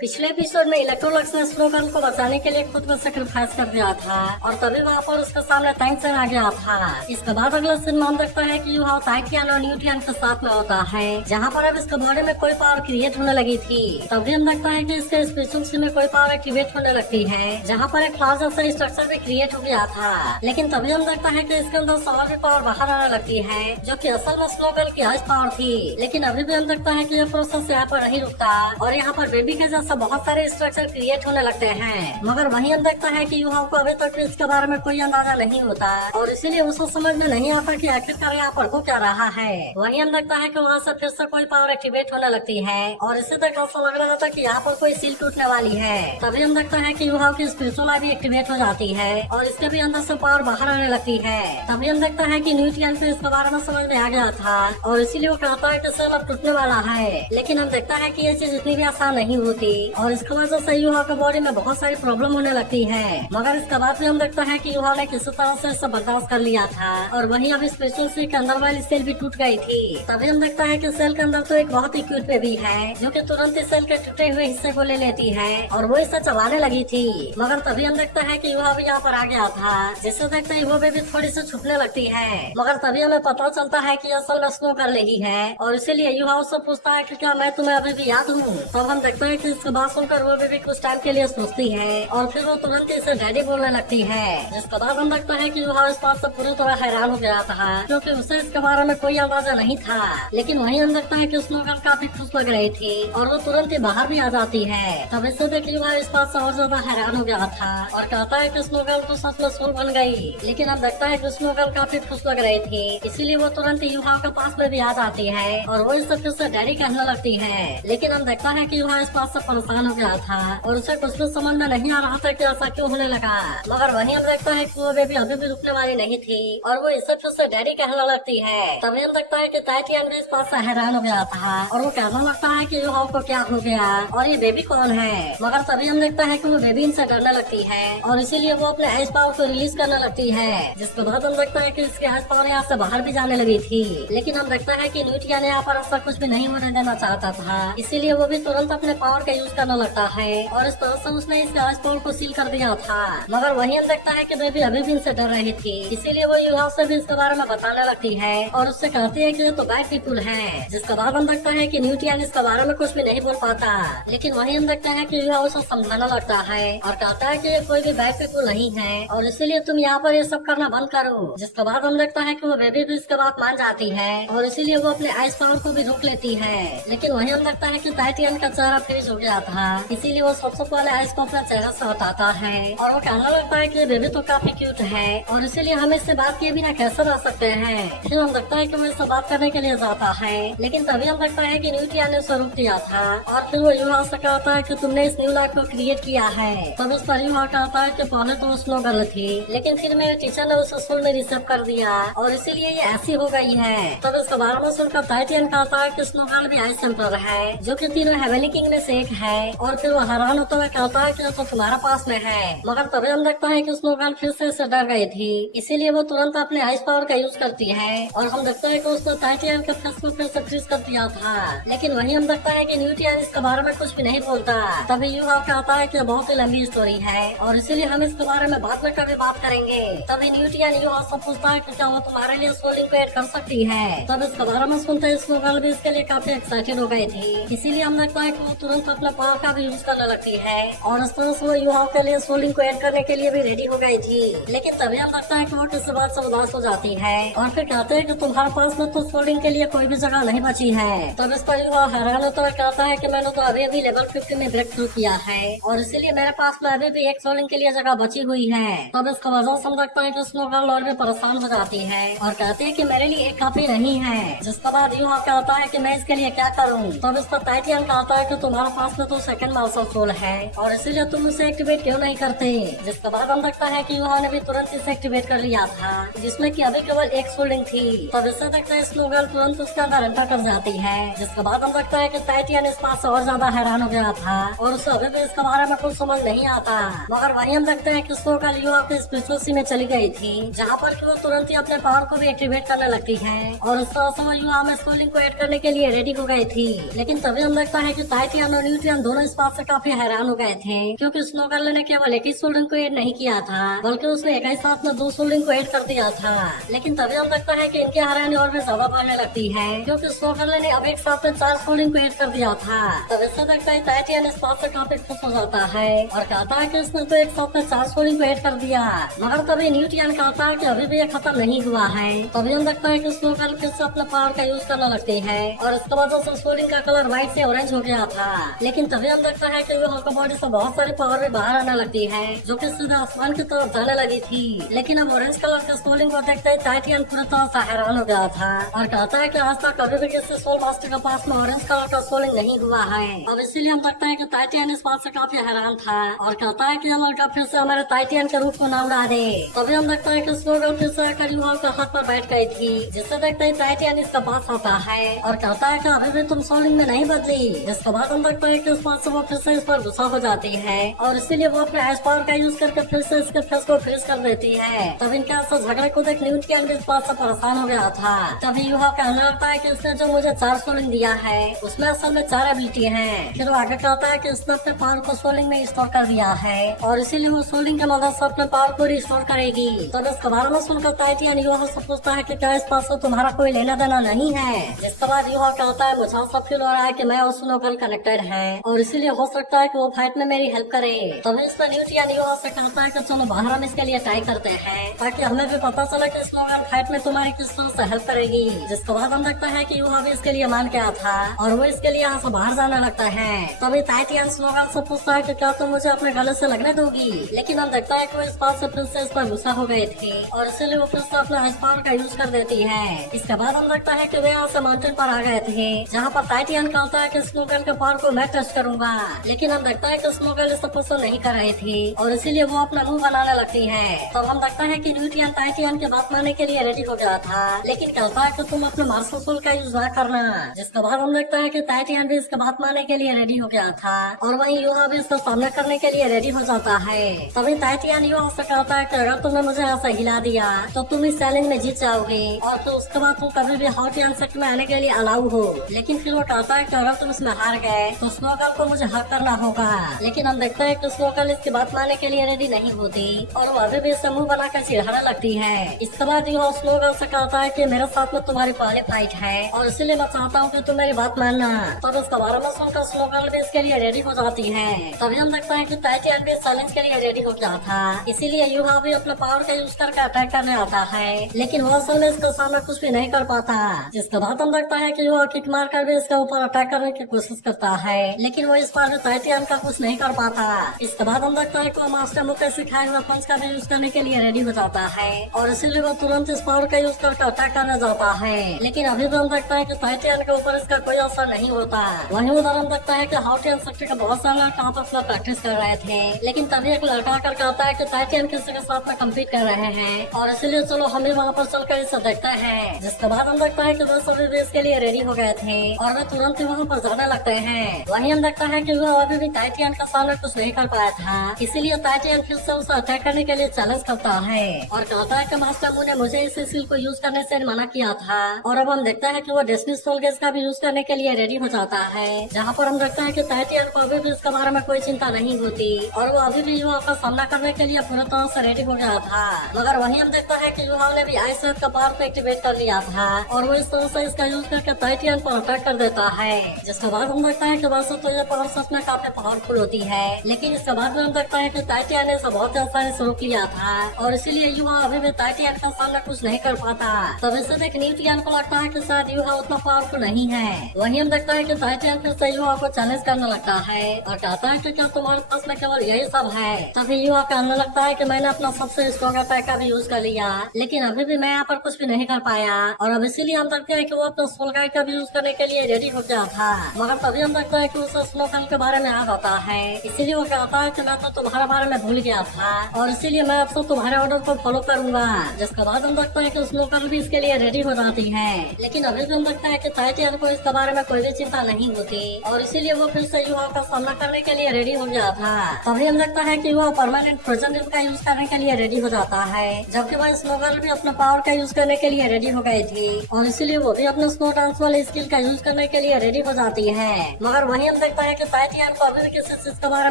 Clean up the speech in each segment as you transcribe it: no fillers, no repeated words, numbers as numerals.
पिछले एपिसोड में इलेक्ट्रोलक्स ने स्नोगर्ल को बचाने के लिए खुद को सेक्रीफाइस कर दिया था और तभी वहाँ पर उसके सामने टैंक्सन आ गया था। इसके बाद अगला सीन में हम देखता है कि युवा टाइटियन और न्यूट्रियन के साथ में होता है, जहाँ पर अब इसके बॉडी में कोई पावर क्रिएट होने लगी थी। तभी हम देखता है कि इसके स्पेशल में कोई पावर एक्टिवेट होने लगती है, जहाँ पर एक लार्ज जैसा स्ट्रक्चर भी क्रिएट हो गया था। लेकिन तभी हम देखता है कि इसके अंदर से और भी पावर बाहर आने लगती है, जो कि असल में स्नोगर्ल की हाइस्ट पावर थी। लेकिन अभी भी हम देखता है कि ये प्रोसेस यहाँ पर नहीं रुकता और यहाँ पर बेबी के जैसा बहुत सारे स्ट्रक्चर क्रिएट होने लगते हैं। मगर वहीं हम देखता है कि युवाओं को अभी तक इसके बारे में कोई अंदाजा नहीं होता और इसीलिए उसको समझ में नहीं आता कि आखिरकार यहाँ पर हो क्या रहा है। वहीं हम देखता है कि वहाँ से फिर से कोई पावर एक्टिवेट होने लगती है और इसी तक ऐसा लग रहा था कि यहाँ पर कोई सील टूटने वाली है। तभी हम देखता है कि युवाओं की स्पिरिचुअल भी एक्टिवेट हो जाती है और इसके भी अंदर से पावर बाहर आने लगती है। तभी हम देखता है कि न्यूट्रियन से इसके बारे में समझ में आ गया था और इसीलिए वो कहता है कि सेल अब टूटने वाला है। लेकिन हम देखता है कि ये चीज इतनी भी आसान नहीं होती और इसकी वजह से युवा के बॉडी में बहुत सारी प्रॉब्लम होने लगती है। मगर इसके बाद भी हम देखता है कि युवा ने किसी तरह से इसे बर्दाश्त कर लिया था और वहीं अब स्पेशल सी के अंदर वाली सेल भी टूट गई थी। तभी हम देखता है कि सेल के अंदर तो एक बहुत ही क्यूट बेबी है, जो कि तुरंत इस सेल के टूटे हुए हिस्से को ले लेती है और वो इसे चबाने लगी थी। मगर तभी हम देखता है कि युवा भी यहाँ पर आ गया था, जिसे देखते ही वो बेबी थोड़ी सी छुपने लगती है। मगर तभी हमें पता चलता है कि असल में स्नो कर रही है और इसीलिए युवा उससे पूछता है कि क्या मैं तुम्हें अभी भी याद हूँ। तब हम देखते हैं कि इसकी बात सुनकर वो बेबी कुछ टाइम के लिए सोचती है और फिर वो तुरंत इसे डैडी बोलने लगती है। जिसके बाद हम देखते हैं कि युवा इस बात से पूरी तरह हैरान हो गया था, क्योंकि उसे इसके बारे में कोई अंदाजा नहीं था। लेकिन वहीं हम देखता है कि स्नोगर्ल काफी खुश लग रही थी और वो तुरंत ही बाहर भी आ जाती है। तब इसे देख युवा इस बात से और ज्यादा हैरान हो गया था और कहता है कि स्नोगर्ल तो सच में सोल बन गई। लेकिन हम देखता है कि स्नोगर्ल काफी खुश लग रही थी, इसीलिए वो तुरंत ही युवा के पास में भी आ जाती है और वो इस फिर से डैडी कहने लगती है। लेकिन हम देखता है कि युवा इस बात से परेशान हो गया था और उसे कुछ भी समझ में नहीं आ रहा था कि ऐसा क्यों होने लगा। मगर वहीं हम देखता है कि वो बेबी अभी भी रुकने वाली नहीं थी और वो इसे फिर से डैडी कहने लगती है। तभी हम देखता है कि टाइटियन भी इस बात से हैरान हो गया था और वो कहने लगता है कि युवा को क्या हो गया और ये बेबी कौन है। मगर तभी हम देखता है कि वो बेबी इनसे डरने लगती है और इसीलिए वो अपने आइस पावर को रिलीज करने लगती है। जिसके बाद हम देखता है कि इसके आइस पावर यहाँ से बाहर भी जाने लगी थी। लेकिन हम देखता है कि न्यूट्रियन यहाँ पर ऐसा कुछ भी नहीं होने देना चाहता था, इसीलिए वो भी तुरंत अपने पावर का यूज करने लगता है और इस तरह से उसने इसके आइस पावर को सील कर दिया था। मगर वहीं हम देखता है कि बेबी अभी भी इनसे डर रही थी, इसीलिए वो युवा से भी इसके बारे में बताने लगती है और उससे कहती है कि ये तो बैड पीपुल है। जिसके बाद हम देखता है कि न्यूट्रियन इसके बारे में कुछ भी नहीं बोल पाता। लेकिन वहीं हम देखते हैं कि युवा उसे समझाना लगता है और कहता है कि ये कोई भी बैड पीपुल नहीं है और इसीलिए तुम यहाँ पर ये सब करना बंद करो। जिसके बाद हम देखता है कि वो बेबी भी इसके बात मान जाती है और इसीलिए वो अपने आइस पावर को भी रोक लेती है। लेकिन वहीं हम देखता है कि टाइटियन का चेहरा फ्रीज हो गया था, इसीलिए वो सबसे पहले आइस को अपने चेहरा से हटाता है और वो कहने लगता है कि ये बेबी तो काफी क्यूट है और इसीलिए हम इससे बात किए बिना कैसे रह सकते हैं। फिर हम देखता है कि वो इससे बात करने के लिए जाता है, लेकिन तभी हम देखता है कि न्यूट्रियन ने उसे रोक दिया था और फिर वो युवा से कहता है कि तुमने इस न्यू लाइफ को क्रिएट किया है। तब उस पर युवा कहता है कि पहले तो स्नो गर्ल थी, लेकिन फिर मेरे टीचर ने उसे स्कूल में रिसीव कर दिया और इसीलिए ये ऐसी हो गई है। तब इसके बारे में सुनकर टाइटियन कहता है कि स्नो गर्ल भी आइस टेम्पर है, जो कि तीनों हेवनली किंग में से एक है और फिर वो हैरान होते हुए कहता है कि तो तुम्हारा पास में है। मगर तभी हम देखता है कि स्नो गर्ल फिर से इससे डर गई थी, इसीलिए वो तुरंत अपने आइस पावर का यूज करती है और हम देखते हैं कि उसने टाइटियन के फेस को फिर से फ्रीज कर दिया था। लेकिन वहीं हम देखता है कि न्यूट्रियन इसके बारे में कुछ भी नहीं बोलता। तभी युवा कहता है कि बहुत ही लंबी स्टोरी है और इसीलिए हम इसके बारे में बाद में कभी बात करेंगे। तभी न्यूट्रियन युवा से पूछता है कि क्या वो तुम्हारे लिए सोलिंग को ऐड कर सकती है। तब इसके बारे में सुनते स्नो गर्ल भी इसके लिए काफी एक्साइटेड हो गई थी, इसीलिए हम देखता है कि वो तुरंत अपने पावर का भी यूज करने लगती है और इस तरह से वो युवाओं के लिए सोलिंग को ऐड करने के लिए भी रेडी हो गई थी। लेकिन तभी हम लगता है कि वो किसी बात से उदास हो जाती है और फिर कहते हैं कि तुम्हारे पास में तो सोलिंग के लिए कोई भी जगह नहीं बची है। तब इस पर युवा हैरान होता है, कहता है कि मैंने तो अभी अभी लेवल 50 में ब्रेक थ्रू किया है और इसीलिए मेरे पास में अभी भी एक सोलिंग के लिए जगह बची हुई है। तब इसका वजह से हम देखता है कि स्नो गर्ल और भी परेशान हो जाती है और कहती है कि मेरे लिए एक काफी नहीं है। जिसके बाद युवा कहता है कि मैं इसके लिए क्या करूँ। तब इस पर टाइटियन कहता है कि तुम्हारे पास में तो सेकंड मार्शल सोल है और इसीलिए तुम उसे एक्टिवेट क्यों नहीं करते। जिसके बाद हम देखता है कि युवा ने भी तुरंत इसे एक्टिवेट कर लिया था, जिसमें कि अभी केवल एक सोलिंग थी। तब इससे देखते हैं स्नो गर्ल तुरंत उसके अंदर एंटर कर जाती है। जिसके बाद हम देखता है कि टाइटियन इस बात से और ज्यादा हैरान हो गया था और उसे अभी भी इसके बारे में कुछ समझ नहीं आता। मगर वहीं हम देखते हैं कि स्नो गर्ल युवा के स्पिरिचुअल सी में चली गई थी, जहाँ पर कि वो तुरंत ही अपने पावर को भी एक्टिवेट करने लगती है और उस तरह से वो युवा में सोलिंग को ऐड करने के लिए रेडी हो गई थी। लेकिन तभी हम देखता है कि टाइटियन और न्यूट्रियन न्यूट्रियन दोनों इस बात से काफी हैरान हो गए थे, क्योंकि स्नो गर्ल ने केवल एक ही सोल्डिंग को ऐड नहीं किया था, बल्कि उसने एक ही साथ में 2 सोल्डिंग को ऐड कर दिया था। लेकिन तभी हम लगता है कि इनकी हैरानी और भी ज्यादा बढ़ने लगती है, क्योंकि स्नो गर्ल ने अब एक साथ में 4 सोल्डिंग को ऐड कर दिया था। तब इससे लगता है टाइटियन इस बात से काफी खुश हो जाता है और कहता है कि इसने तो एक साथ में 4 सोल्डिंग को ऐड कर दिया। मगर तभी न्यूट्रियन कहता है कि अभी भी ये खत्म नहीं हुआ है। तभी हम लगता है कि स्नो गर्ल फिर से अपने पावर का यूज करने लगती है और इसके बाद उस सोल्डिंग का कलर व्हाइट से ऑरेंज हो गया था। लेकिन तभी हम लगता है कि वो बॉडी से बहुत सारी पावर भी बाहर आने लगती है, जो कि सीधा आसमान की तरफ जाने लगी थी। लेकिन अब ऑरेंज कलर के सोल्डिंग को देखते ही टाइटियन पूरी तरह से हैरान हो गया था और कहता है कि आज तक कभी भी किसी सोल मास्टर के पास में ऑरेंज कलर का सोल्डिंग नहीं हुआ है। अब इसीलिए हम लगता है कि टाइटियन इस बात से काफी हैरान था और कहता है कि लड़का फिर से हमारे टाइटियन के रूप को न उड़ा दे। तभी हम लगता है कि स्नो गर्ल फिर से आकर यूहाल के हाथ पर बैठ गई थी, जिससे देखते ही टाइटियन इसके पास आता है और कहता है कि अभी भी तुम सोल्डिंग में नहीं बदली। जिसके बाद हम लगता है कि उस बात से वो फिर से इस पर गुस्सा हो जाती है और इसीलिए वो अपने आइस पावर का यूज करके फिर से इसके फेस को फ्रीज कर देती है। तब इनके आपसे झगड़े को देख न्यूट्रियन भी इस बात से परेशान हो गया था। तभी यूहा कहने लगता है कि उसने जो मुझे 4 सोल्डिंग दिया है उसमें असल में 4 एबिलिटी है। फिर वो आगे कहता है कि उसने अपने पावर को सोल्डिंग में स्टोर कर दिया है और इसीलिए वो सोल्डिंग की मदद से अपने पावर को रिस्टोर करेगी। तब इसके बारे में सुनकर टाइटियन यूहा से पूछता है कि क्या इस बात से तुम्हारा कोई लेना देना नहीं है। जिसके बाद यूहा कहता है मुझे सब फील हो रहा है कि मैं और स्नो गर्ल कनेक्टेड है और इसीलिए हो सकता है कि वो फाइट में मेरी हेल्प करे। तभी इस पर न्यूट्रियन यूहा से कहता है कि चलो बाहर हम इसके लिए ट्राई करते हैं ताकि हमें भी पता चले कि स्नो गर्ल फाइट में तुम्हारी किस तरह से हेल्प करेगी। जिसके बाद हम लगता है कि यूहा भी इसके लिए मान गया था और वो इसके लिए यहाँ से बाहर जाने लगता है। तभी टाइटियन स्नो गर्ल से पूछता है कि क्या तुम मुझे अपने गले से लगने दोगी। लेकिन हम देखता है कि वो इस बात से फिर से इस पर गुस्सा हो गए थे और इसीलिए वो फिर से अपने आइस पावर का यूज कर देती है। इसके बाद हम लगता है कि वे यहाँ से माउंटेन पर आ गए थे, जहाँ पर टाइटियन कहता है कि स्नो गर्ल के पावर को मैं टेस्ट करूंगा। लेकिन हम देखता है कि स्नो गर्ल इसे पसंद नहीं कर रही थी और इसीलिए वो अपना मुंह बनाने लगती है। तब हम लगता है कि न्यूट्रियन टाइटियन की बात मानने के लिए रेडी हो गया था, लेकिन कहता है कि तुम अपने मार्शल सोल का यूज ना करना। जिसके बाद हम देखता है कि टाइटियन भी इसके बात मानने के लिए रेडी हो गया था और वहीं यूहा भी इसका सामना करने के लिए रेडी हो जाता है। तभी टाइटियन यूहा से कहता है कि अगर तुमने मुझे ऐसा हिला दिया तो तुम इस चैलेंज में जीत जाओगे और फिर उसके बाद तुम कभी भी हॉट एंड सेक्ट में आने के लिए अलाउ हो। लेकिन फिर वो कहता है कि अगर तुम इसमें हार गए तो स्नो गर्ल को मुझे हक करना होगा। लेकिन हम देखते हैं कि स्नो गर्ल इसकी बात मानने के लिए रेडी नहीं होती और वो अभी भी इससे मुंह बनाकर चिढ़ाने लगती है। इसके बाद यूहा स्नो गर्ल से कहता है कि मेरे साथ में तुम्हारी पहली फाइट है और इसीलिए मैं चाहता हूँ कि तुम मेरी बात मानना। तब इसके बारे में सुनकर स्नो गर्ल भी इसके लिए रेडी हो जाती है। तभी हम देखते हैं कि टाइटियन भी चैलेंज के लिए रेडी हो गया था, इसीलिए यूहा भी अपने पावर का यूज करके अटैक करने आता है, लेकिन वो असल में इसके सामने कुछ भी नहीं कर पाता। जिसके बाद हम देखता है कि यूहा किक मार कर भी इसके ऊपर अटैक करने की कोशिश करता है, लेकिन वो इस बार टाइटियन का कुछ नहीं कर पाता। इसके बाद हम देखता है कि वो मास्टर मुख के सिखाए हुए पंच का भी यूज करने के लिए रेडी हो जाता है और इसीलिए वो तुरंत इस पावर का यूज करके अटैक करने जाता है। लेकिन अभी भी हम देखता है कि टाइटियन के ऊपर इसका कोई असर नहीं होता। वहीं उधर हम देखता है कि हॉट एंड सेक्ट के बहुत सारे लड़के आपस में प्रैक्टिस कर रहे थे, लेकिन तभी एक लड़का आकर कहता है कि टाइटियन किसी के साथ में कम्पीट कर रहे हैं और इसीलिए चलो हम भी वहाँ पर चलकर इसे देखते हैं। जिसके बाद हम देखता है कि वो सभी भी इसके लिए रेडी हो गए थे और वे तुरंत ही वहाँ पर जाने लगते हैं। वहीं हम देखता है कि वो अभी भी टाइटियन का सामना कुछ नहीं कर पाया था, इसीलिए टाइटियन फिर से उसे अटैक करने के लिए चैलेंज करता है और कहता है कि मास्टर मुझे मुझे इस स्किल को यूज करने से मना किया था। और अब हम देखते हैं कि वो डेस्टिनी सोल गेज का भी यूज करने के लिए रेडी हो जाता है, जहाँ पर हम देखते हैं कि टाइटियन को अभी भी इसके बारे में कोई चिंता नहीं होती और वो अभी भी युवा का सामना करने के लिए पूरी तरह से रेडी हो गया था। मगर वहीं हम देखता है कि युवा ने भी आइस का पावर को एक्टिवेट कर लिया था और वो इस तरह से इसका यूज करके टाइटियन को अटैक कर देता है। जिसके बाद हम देखता है कि वैसे तो ये पावर सच में काफी पावरफुल होती है, लेकिन इसके बाद हम देखता है कि टाइटियन ने इसे बहुत आसानी से रोक लिया था और इसीलिए युवा अभी भी टाइटियन का सामना कुछ नहीं कर पाता। तब इससे देख न्यूट्रियन को लगता है कि शायद युवा उतना पावरफुल नहीं है। वहीं हम देखता है कि टाइटियन फिर से युवा को चैलेंज करने लगता है और कहता है कि क्या तुम्हारे पास में केवल यही सब है। तभी युवा कहने लगता है कि मैंने अपना सबसे स्ट्रॉन्ग अटैक का भी यूज कर लिया, लेकिन अभी भी मैं यहाँ पर कुछ भी नहीं कर पाया और अब इसीलिए हम देखते हैं कि वो अपना सोल गाइड का भी यूज करने के लिए रेडी हो गया था। मगर तभी हम देखते हैं कि उसे स्नो गर्ल के बारे में याद आता है, इसीलिए वो कहता है कि मैं तो तुम्हारे बारे में भूल गया था और इसीलिए मैं अब से तुम्हारे ऑर्डर को फॉलो करूंगा। जिसके बाद हम देखते हैं कि स्नो गर्ल भी इसके लिए रेडी हो जाती है, लेकिन अभी भी हम देखते हैं कि टाइटियन को इसके बारे में कोई भी चिंता नहीं होती और इसीलिए वो फिर से युवा का सामना करने के लिए रेडी हो गया था। तभी हम देखता है कि वो परमानेंट फ्रोजन रिंग का यूज करने के लिए रेडी हो जाता है, जबकि वह स्नो गर्ल भी अपने पावर का यूज करने के लिए रेडी हो गई थी और इसीलिए वो भी अपने स्नो डांस वाले स्किल का यूज करने के लिए रेडी हो जाती है। मगर वहीं हम हम देखता है कि टाइटियन को अभी भी किसी चीज के बारे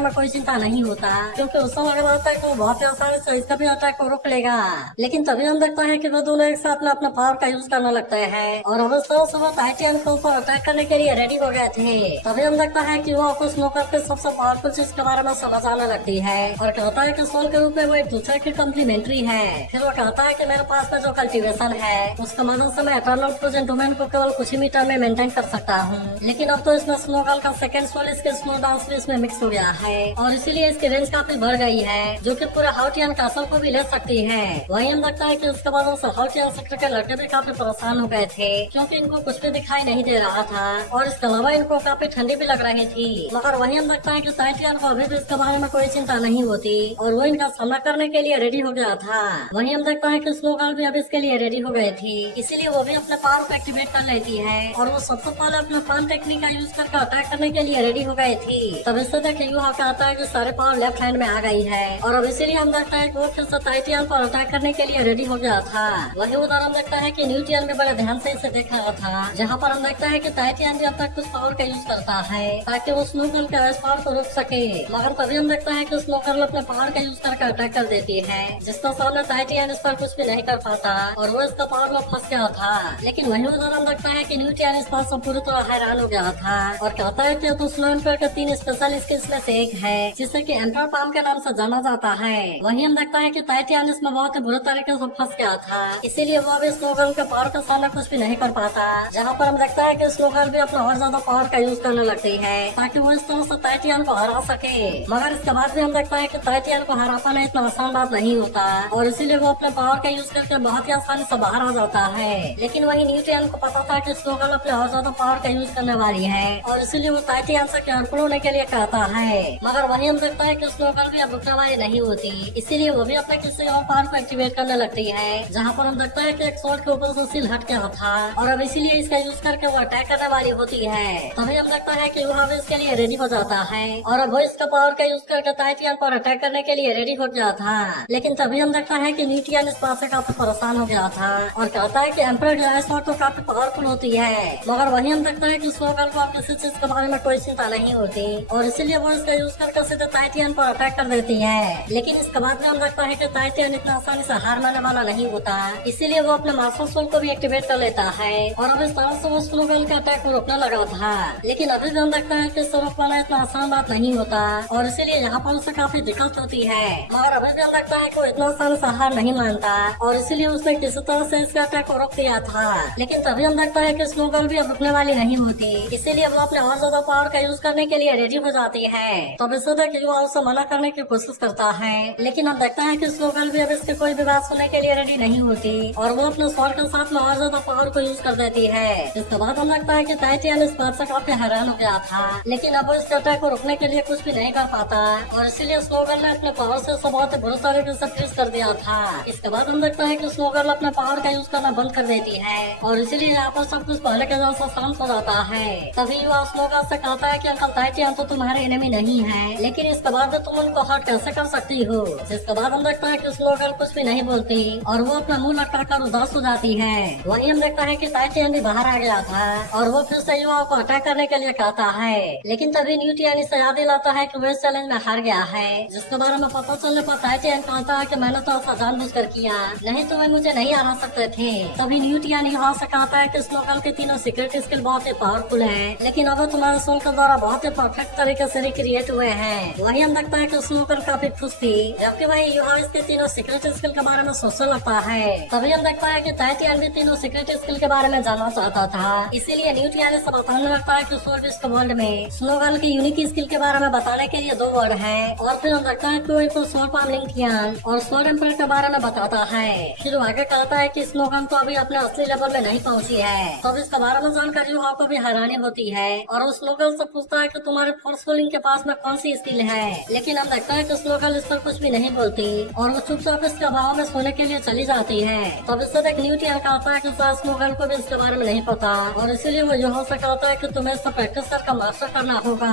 में कोई चिंता नहीं होता, क्योंकि उसको लग रहा था कि वो बहुत ही आसानी से इसका भी अटैक को रोक लेगा। लेकिन तभी हम देखता है कि वो दोनों एक साथ में अपना पावर का यूज करने लगते हैं और अब इस तरह से वो टाइटियन के ऊपर अटैक करने के लिए रेडी हो गए थे। तभी हम देखता है कि वो आपको स्नोकर के सबसे पावरफुल चीज के बारे में समझ आने लगती है और कहता है कि सोल के रूप में वो एक दूसरे की कम्प्लीमेंट्री है। फिर वो कहता है कि मेरे पास में जो कल्टीवेशन है उसका मदद से मैं एटर्नल फ्रोजन डोमेन को केवल कुछ ही मीटर में मेंटेन कर सकता हूँ, लेकिन अब तो इसमें स्नोगल का सेकंड सोल इसके स्नो डांस भी इसमें मिक्स हो गया है और इसीलिए इसकी रेंज काफी बढ़ गई है, जो कि पूरे हाउटियन कासल को भी ले सकती है। वही हम लगता है कि उसके बाद से हाउटियन सेक्टर के लड़के भी काफी परेशान हो गए थे, क्योंकि इनको कुछ भी दिखाई नहीं दे रहा था और इसके अलावा इनको काफी ठंडी भी लग रही थी। मगर वही हम लगता है कि टाइटियन को अभी भी इसके बारे में कोई चिंता नहीं होती और वो इनका सामना करने के लिए रेडी हो गया था। वही हम देखता है कि स्नोगर्ल भी अब इसके लिए रेडी हो गई थी, इसीलिए वो भी अपने पावर को एक्टिवेट कर लेती है और वो सबसे पहले अपने फन टेक्निक का यूज करके अटैक करने के लिए रेडी हो गई थी। तब इससे देख युवा कहता है कि सारे पावर लेफ्ट हैंड में आ गई है और अब इसीलिए हम देखता है कि वो फिर से टाइटियन पर अटैक करने के लिए रेडी हो गया था। वही उधर हम देखता है कि न्यूटियन भी बड़े ध्यान से इसे देख रहा था, जहाँ पर हम देखता है कि टाइटियन भी अब तक कुछ पावर का यूज करता है ताकि वो स्नोगर्ल के आइस पावर को रोक सके। मगर तभी हम देखता है कि स्नोगर्ल अपने पावर का यूज करके अटैक कर देती है, जिसका सामने टाइटियन इस पर कुछ भी नहीं कर पाता और वो इसका पावर में फंस गया था। लेकिन वही उधर हम देखता है कि न्यूटियन इस बात से पूरी तरह हैरान हो गया था और कहता है कि तो स्नो एम्पर के 3 स्पेशल स्किल्स में से एक है, जिसे कि एम्पर पाम के नाम से जाना जाता है। वही हम देखता है कि टाइटियन इसमें बहुत ही बुरे तरीके से फंस गया था, इसीलिए वो अभी स्नोगर्ल के पावर के सामने कुछ भी नहीं कर पाता। जहाँ पर हम देखता है कि स्नोगर्ल भी अपना और ज्यादा पावर का यूज करने लगती है ताकि वो इस तरह से टाइटियन को हरा सके। मगर इसके बाद भी हम देखता है कि टाइटियन को हरा पाना इतना आसान बात नहीं होता और इसीलिए वो अपने पावर का यूज करके बहुत ही आसानी से बाहर आ जाता है। लेकिन वही न्यूटियन को पता था कि स्नोगर्ल अपने और ज्यादा पावर का यूज करने वाली है और इसीलिए वो टाइटियन से केयरफुल होने के लिए कहता है। मगर वही हम देखता है कि स्नोगर्ल भी अब रुकने वाली नहीं होती, इसीलिए वो भी अपने किसी और पावर को एक्टिवेट करने लगती है। जहाँ पर हम देखता है कि एक सोल्ड के ऊपर से सील हट गया था और अब इसीलिए इसका यूज करके वो अटैक करने वाली होती है। तभी हम देखता है कि वहाँ भी इसके लिए रेडी हो जाता है और अब वो इसका पावर का यूज करके टाइटियन पर अटैक करने के लिए रेडी हो गया था। लेकिन तभी हम देखता है कि न्यूटियन इस बात से काफी परेशान हो गया था और कहता है कि एम्पर ग्लास तो काफी पावरफुल होती है। मगर वही हम देखता है कि स्नोगर्ल को किसी चीज के बारे में कोई चिंता नहीं होती और इसीलिए वो इसका यूज करके सीधे टाइटियन पर अटैक कर देती है। लेकिन इसके बाद में हम देखता है कि टाइटियन इतना आसानी से हार मानने वाला नहीं होता, इसीलिए वो अपने मास्टर सोल को भी एक्टिवेट कर लेता है और अब इस तरह से वो स्नोगर्ल के अटैक को रोकने लगा था। लेकिन अभी भी हम देखता है कि इससे रोक पाना इतना आसान बात नहीं होता और इसीलिए यहाँ पर उसे काफी दिक्कत होती है। मगर अभी भी हम देखता है कि वो इतना आसान से हार नहीं मानता और इसीलिए उसने किसी तरह से इसके अटैक को रोक दिया था। लेकिन तभी हम देखता है कि स्नोगर्ल भी अब रुकने वाली नहीं होती, इसीलिए वो अपने और ज्यादा पावर का यूज करने के लिए रेडी हो जाती है। तब इसे देख युवा उसे मना करने की कोशिश करता है, लेकिन हम देखता है कि स्नोगर्ल भी अब इसके कोई भी बात सुनने के लिए रेडी नहीं होती और वो अपने स्वॉर्ड के साथ में और ज्यादा पावर को यूज कर देती है। इसके बाद हम लगता है कि टाइटियन इस बात से काफी हैरान हो गया था, लेकिन अब वो इसके अटैक को रोकने के लिए कुछ भी नहीं कर पाता और इसीलिए स्नोगर्ल ने अपने पावर से उसे बहुत ही बुरे तरीके से फ्रीज कर दिया था। इसके बाद हम देखता है कि स्नोगर्ल अपने पावर का यूज करना बंद कर देती है और इसीलिए यहाँ पर सब कुछ पहले के जैसा शांत हो जाता है। तभी युवा स्नोगर्ल से कहता है कि अंकल टाइटियन तो तुम्हारे एनिमी नहीं है, लेकिन इसके बाद तुम उनको हर्ट कैसे कर सकती हो। जिसके बाद हम देखता है कि स्नोगर्ल कुछ भी नहीं बोलती और वो अपना मुंह लटकाकर उदास हो जाती है। वहीं हम देखता है कि टाइटियन भी बाहर आ गया था और वो फिर से युवा को अटैक करने के लिए कहता है, लेकिन तभी न्यूटियन इसे याद दिलाता है कि वो इस चैलेंज में हार गया है। जिसके बारे में पता चलने पर टाइटियन कहता है कि मैंने तो ऐसा जानबूझकर किया, नहीं तो वे मुझे नहीं हरा सकते थे। तभी न्यूटियन युवा से कहता है कि स्नोगर्ल के तीनों सीक्रेट स्किल बहुत ही पावरफुल है, लेकिन अब तुम्हारे सोल के द्वारा बहुत ही परफेक्ट तरीके से रिक्रिएट हुए हैं। वही हम देखता है कि स्नोगर्ल काफी खुश थी, जबकि वही युवा इसके तीनों सीक्रेट स्किल के बारे में सोचने लगता है। तभी हम देखता है कि टाइटियन भी तीनों सीक्रेट स्किल के बारे में जानना चाहता था, इसीलिए न्यूटियन इसे बताने लगता है कि सोल विस्ट वर्ल्ड में स्नोगर्ल की यूनिक स्किल के बारे में बताने के लिए 2 वर्ड है और फिर हम देखता है कि वो इनको सोल पाम लिंकियन और सोल एम्पर के बारे में बताता है। फिर वो आगे कहता है कि स्नोगर्ल तो अभी अपने असली लेवल में नहीं पहुंची है। तब इसके बारे में जानकर युवा को भी हैरानी होती है और वो स्नोगर्ल से पूछता है कि तुम्हारे फोर्सफुलिंग के पास में कौन सी स्किल है। लेकिन हम देखता है कि स्नोगर्ल इस पर कुछ भी नहीं बोलती और वो चुपचाप इसके अभाव में सोने के लिए चली जाती है। तब इससे देख न्यूटियन कहता है कि शायद स्नोगर्ल को भी इसके बारे में नहीं पता और इसीलिए वो युवा से कहता है कि तुम्हें इससे प्रैक्टिस करके मास्टर करना होगा।